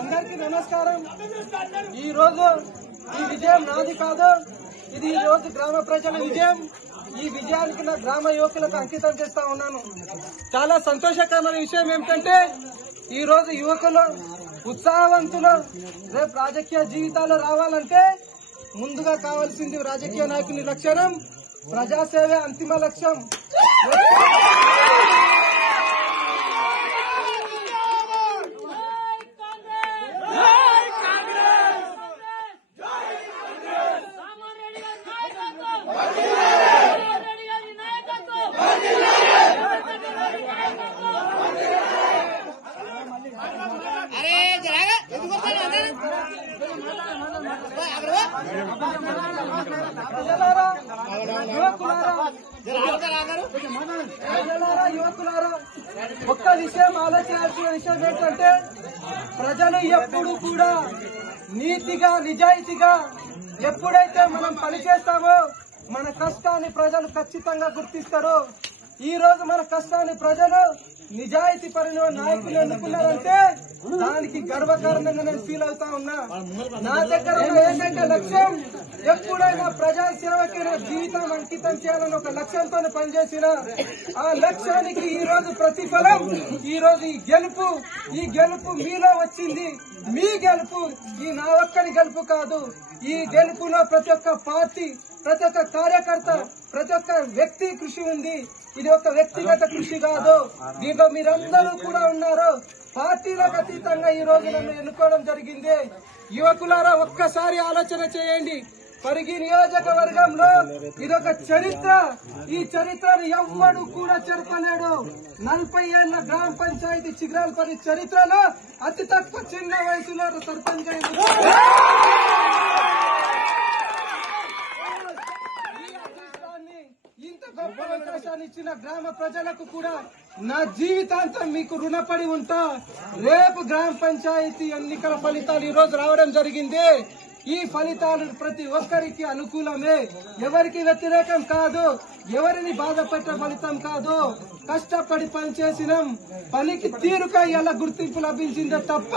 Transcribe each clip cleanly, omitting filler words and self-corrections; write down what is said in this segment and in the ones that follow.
అందరికీ నమస్కారం. ఈ రోజు ఈ విజయం నాది కాదు, ఇది ఈ రోజు గ్రామ ప్రజల విజయం. ఈ విజయానికి నా గ్రామ యువకులకు అంకితం చేస్తా ఉన్నాను. చాలా సంతోషకరమైన విషయం ఏమిటంటే ఈ రోజు యువకులు ఉత్సాహవంతులు రేపు రాజకీయ జీవితాలు రావాలంటే ముందుగా కావాల్సింది రాజకీయ నాయకుని లక్షణం, ప్రజాసేవే అంతిమ లక్ష్యం. యువకులారా, ఒక్క విషయం ఆలోచించాల్సిన విషయం ఏంటంటే ప్రజలు ఎప్పుడు కూడా నీతిగా నిజాయితీగా ఎప్పుడైతే మనం పనిచేస్తామో మన కష్టాన్ని ప్రజలు ఖచ్చితంగా గుర్తిస్తారు. ఈ రోజు మన కష్టాన్ని ప్రజలు నిజాయితీ పడిన నాయకులు ఎన్నుకున్నారంటే దానికి గర్వకారణంగా నేను ఫీల్ అవుతా ఉన్నా. నా దగ్గర ఉన్న ఏకైక లక్ష్యం ఎప్పుడైనా ప్రజా సేవకి నా జీవితం అంకితం చేయాలని ఒక లక్ష్యంతో పనిచేసిన ఆ లక్ష్యానికి ఈ రోజు ప్రతిఫలం ఈ రోజు ఈ గెలుపు మీలో వచ్చింది. మీ గెలుపు ఈ నా ఒక్కరి గెలుపు కాదు. ఈ గెలుపులో ప్రతి ఒక్క పార్టీ, ప్రతి ఒక్క కార్యకర్త, ప్రతి ఒక్క వ్యక్తి కృషి ఉంది. ఇది ఒక వ్యక్తిగత కృషి కాదు. దీంట్లో మీరందరూ కూడా ఉన్నారు. పార్టీలకు అతీతంగా ఈ రోజు నన్ను ఎన్నుకోవడం జరిగింది. యువకులారా, ఒక్కసారి ఆలోచన చేయండి. పరిగి నియోజకవర్గంలో ఇదొక చరిత్ర. ఈ చరిత్రను ఎవ్వడు కూడా చెరపలేడు. 40 ఏళ్ల గ్రామ పంచాయతీ చిగ్రాలపల్లి చరిత్రలో అతి తక్కువ చిన్న వయసులో సర్పంచ్ ఇంత గొప్ప అవకాశాన్ని ఇచ్చిన గ్రామ ప్రజలకు కూడా నా జీవితాంతం మీకు రుణపడి ఉంటా. రేపు గ్రామ పంచాయతీ ఎన్నికల ఫలితాలు ఈ రోజు రావడం జరిగింది. ఈ ఫలితాలు ప్రతి ఒక్కరికి అనుకూలమే, ఎవరికి వ్యతిరేకం కాదు, ఎవరిని బాధపెట్టే ఫలితం కాదు. కష్టపడి పనిచేసినాం, పనికి తీరుగా ఎలా గుర్తింపు లభించిందో తప్ప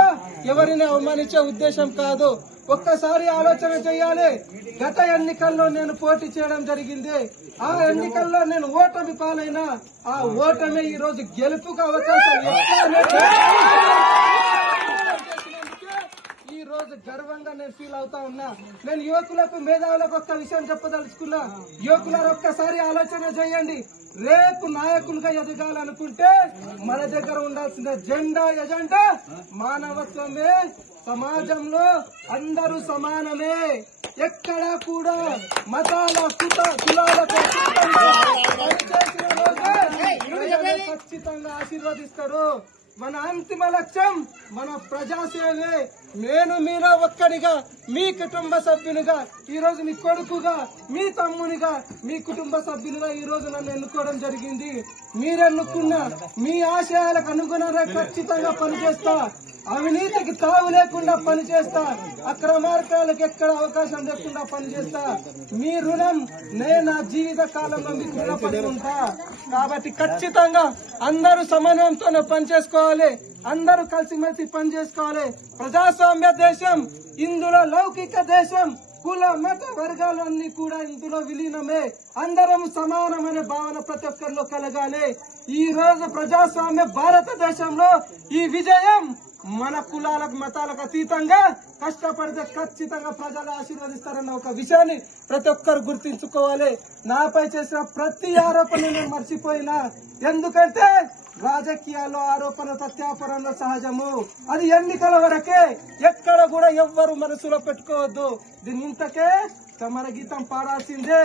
ఎవరిని అవమానించే ఉద్దేశం కాదు. ఒక్కసారి ఆలోచన చేయాలి. గత ఎన్నికల్లో నేను పోటీ చేయడం జరిగింది. ఆ ఎన్నికల్లో నేను ఓటమి పాలైనా ఆ ఓటమి ఈ రోజు గెలుపుకు అవకాశం ఈ రోజు గర్వంగా నేను ఫీల్ అవుతా ఉన్నా. నేను యువకులకు, మేధావులకు ఒక్క విషయం చెప్పదలుచుకున్నా. యువకులారు, ఒక్కసారి ఆలోచన చేయండి. రేపు నాయకులుగా ఎదగాలనుకుంటే మన దగ్గర ఉండాల్సిన ఎజెండా మానవత్వమే. సమాజంలో అందరూ సమానమే. ఎక్కడా కూడా మతాల కులాలకు ఖచ్చితంగా ఆశీర్వదిస్తారు. మన అంతిమ లక్ష్యం మన ప్రజాసేవే. నేను మీలో ఒక్కడిగా, మీ కుటుంబ సభ్యునిగా, ఈ రోజు మీ కొడుకుగా, మీ తమ్మునిగా, మీ కుటుంబ సభ్యునిగా ఈ రోజు నన్ను ఎన్నుకోవడం జరిగింది. మీరెన్నుకున్న మీ ఆశయాలకు అనుగుణంగా ఖచ్చితంగా పనిచేస్తా. అవినీతికి తావు లేకుండా పనిచేస్తా. అక్రమార్గాలకు ఎక్కడ అవకాశం లేకుండా పనిచేస్తా. మీ రుణం నేను నా జీవిత కాలంలో మీకు రుణపడి ఉంటా. కాబట్టి ఖచ్చితంగా అందరూ సమన్వయంతో పనిచేసుకోవాలి. అందరూ కలిసిమెలిసి పనిచేసుకోవాలి. ప్రజాస్వామ్య దేశం, ఇందులో లౌకిక దేశం. కుల మత వర్గాలన్నీ కూడా ఇందులో విలీనమే. అందరం సమానమైన భావన ప్రతి ఒక్కరిలో కలగాలి. ఈ రోజు ప్రజాస్వామ్య భారతదేశంలో ఈ విజయం మన కులాలకు మతాలకు అతీతంగా కష్టపడితే ఖచ్చితంగా ప్రజలు ఆశీర్వదిస్తారన్న ఒక విషయాన్ని ప్రతి ఒక్కరు గుర్తించుకోవాలి. నాపై చేసిన ప్రతి ఆరోపణ నేను మర్చిపోయినా. ఎందుకంటే రాజకీయాల్లో ఆరోపణ ప్రత్యాపరణలో సహజము. అది ఎన్నికల వరకే. ఎక్కడ కూడా ఎవ్వరు మనసులో పెట్టుకోవద్దు. దీని ఇంతకే సమర గీతం పాడాల్సిందే.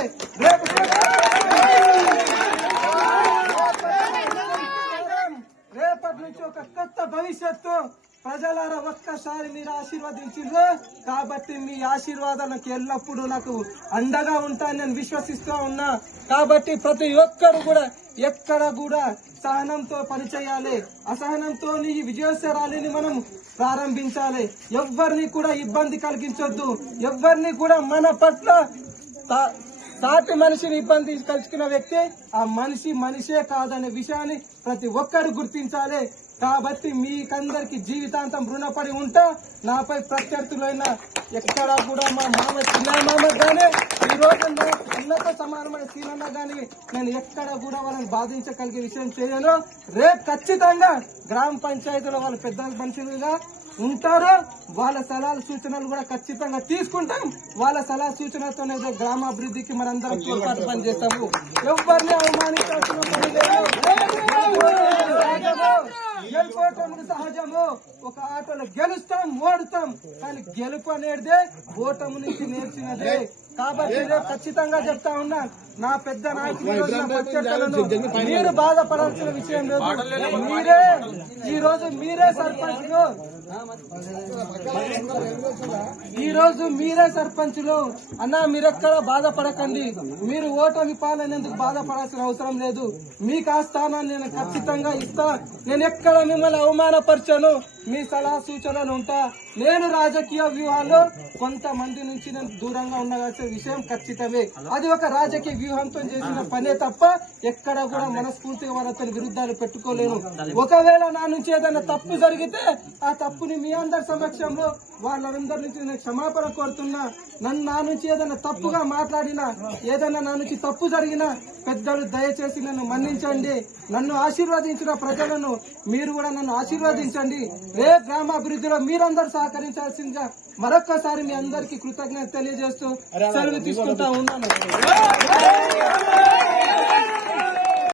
రేపటి నుంచి ఒక కొత్త భవిష్యత్తు ప్రజలారా ఒక్కసారి మీరు ఆశీర్వదించిండ్రు కాబట్టి మీ ఆశీర్వాదాలకు ఎల్లప్పుడూ నాకు అండగా ఉంటాను నేను విశ్వసిస్తూ ఉన్నా. కాబట్టి ప్రతి ఒక్కరు కూడా ఎక్కడ కూడా సహనంతో పనిచేయాలి. అసహనంతో ఈ విజయోత్సవ ర్యాలీని మనం ప్రారంభించాలి. ఎవరిని కూడా ఇబ్బంది కలిగించొద్దు. ఎవరిని కూడా మన పట్ల సాటి మనిషిని ఇబ్బంది కలుసుకున్న వ్యక్తి ఆ మనిషే కాదనే విషయాన్ని ప్రతి ఒక్కరు గుర్తించాలి. కాబట్టి మీకందరికి జీవితాంతం రుణపడి ఉంటా. నాపై ప్రత్యర్థులైన ఎక్కడ కూడా మా మామ చిన్న మామ గానీ ఈ రోజు అన్నతో సమానమైన సీనన్న గాని నేను ఎక్కడ కూడా వాళ్ళని బాధించగలిగే విషయం చేయను. రేపు ఖచ్చితంగా గ్రామ పంచాయతీలో వాళ్ళ పెద్ద మనుషులుగా ఉంటారు. వాళ్ళ సలహాలు సూచనలు కూడా ఖచ్చితంగా తీసుకుంటాం. వాళ్ళ సలహా సూచనలతోనే గ్రామాభివృద్ధికి మనందరం తోడ్పాటు పనిచేస్తాము. ఎవరిని అవమానించాల్సిన పని లేదు. గెలుపోవటములు సహజము. ఒక ఆటలో గెలుస్తాం, ఓడుతాం. కానీ గెలుపు అనేదే ఓటము నుంచి నేర్చినదే. కాబట్టి రేపు ఖచ్చితంగా చెప్తా ఉన్నా నా పెద్ద నాయకులు మీరు బాధపడాల్సిన విషయం లేదు. ఈ రోజు మీరే సర్పంచ్లు. ఈ రోజు మీరే సర్పంచ్లు అన్నా. మీరెక్కడ బాధపడకండి. మీరు ఓటమి పాలనేందుకు బాధపడాల్సిన అవసరం లేదు. మీకు ఆ స్థానాన్ని నేను ఖచ్చితంగా ఇస్తా. నేను ఎక్కడ మిమ్మల్ని అవమానపరచను. మీ సలహా సూచనలు ఉంటా. నేను రాజకీయ వ్యూహాల్లో కొంతమంది నుంచి నేను దూరంగా ఉండవలసిన విషయం ఖచ్చితమే. అది ఒక రాజకీయ వ్యూహంతో చేసిన పనే తప్ప ఎక్కడ కూడా మనస్ఫూర్తిగా వాళ్ళతో విరుద్ధాలు పెట్టుకోలేను. ఒకవేళ నా నుంచి ఏదైనా తప్పు జరిగితే ఆ తప్పుని మీ అందరి సమక్షంలో వాళ్ళందరి నుంచి నేను క్షమాపణ కోరుతున్నా. నా నుంచి ఏదైనా తప్పుగా మాట్లాడినా, ఏదైనా నా నుంచి తప్పు జరిగినా పెద్దలు దయచేసి నన్ను మన్నించండి. నన్ను ఆశీర్వదించిన ప్రజలను మీరు కూడా నన్ను ఆశీర్వదించండి. రేపు గ్రామాభివృద్ధిలో మీరందరూ సహకరించాల్సిందిగా మరొక్కసారి మీ అందరికీ కృతజ్ఞత తెలియజేస్తూ సెలవు తీసుకుంటా ఉన్నాను.